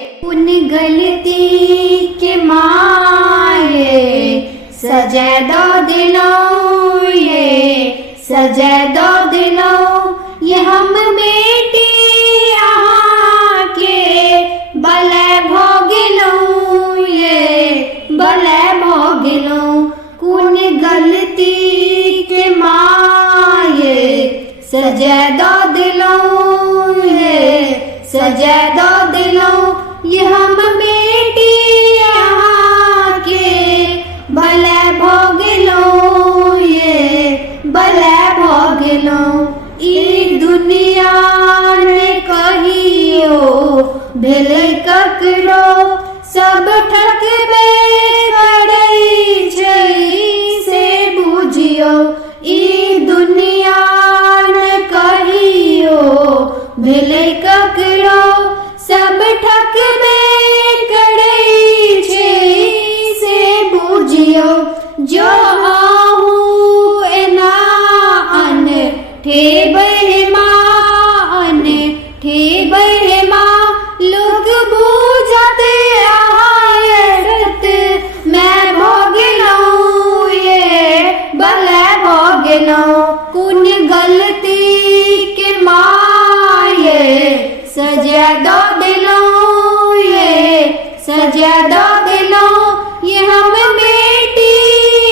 उन गलती के मारे सजा दो दिलों, ये सजा दो दिलों, ये हम बेटी यहाँ के बले भोगिलों, ये बले भोगिलों। कुन गलती के मारे सजा दो दिलों, ये सजा दो दिलों, ये हम बेटी यहाँ के भले भोगिलों, ये भले भोगिलों। ई दुनिया ने कहियो भले ककरो सब ठकबे करई छै से बुझियो। ई दुनिया ने कहियो भले ककरो सब ठकबे करई छै से बुझियो। जो आहू एना अन ठेबै माँ, अन ठेबै माँ, लोग बूझते आयत मैं भोगिलों, ये भले भोगिलों। कुन गलती के माये सजा दो दिलों, ये सजा दो दिलों, ये हम बेटी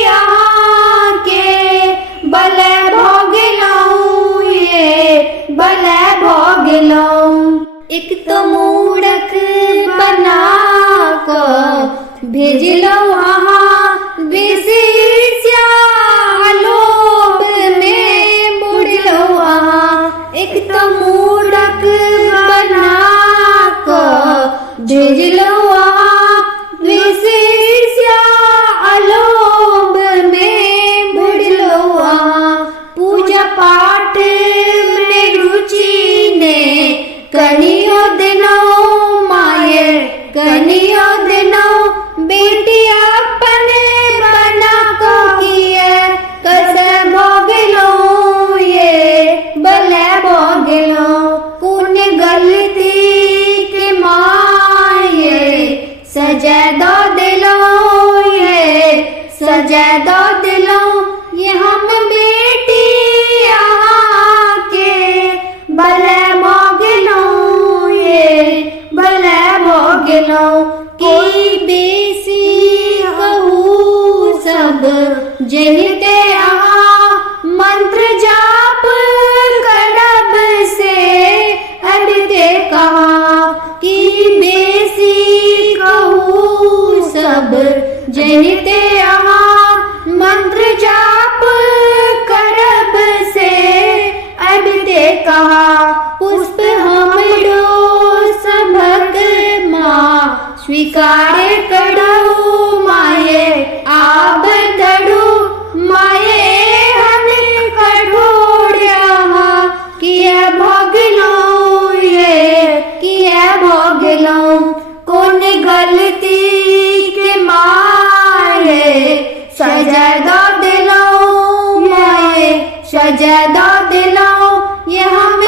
यहाँ के भले भोगिलों, ये भले भोगिलों। एक तो मूढ़क बना को भेजलो वहाँ विशिष्या लोभ में बुड़लो वहाँ। एक तो मूढ़क बना को भेजलो वहाँ विशिष्या लोभ में बुड़लो वहाँ। पूजा पाठ में रुचि ने कनियो दिनों माये, कनियो दिनों बेटी अपने बना को किए कैसे भोगिलों, ये भले भोगिलों। कुन गलती के माये सजा दो दिलों, ये सजा दो दिलों, ये हम बेटी यहाँ के भले भोगिलों, ये भले भोगिलों। की बेसी कहू सब जनते यहाँ मंत्र जाप करब से अब ते कहा। की बेसी कहू सब जनते यहाँ मंत्र जाप करब से अब ते कहा। पुष्प हमरो सबक माँ स्वीकार करो माये आब धरू, माये हन कठोर यहाँ किए भोगिलों, ये किए भोगिलों। कौन गलती के मारे सजा दो दिलों, माये सजा दो दिलों, ये हम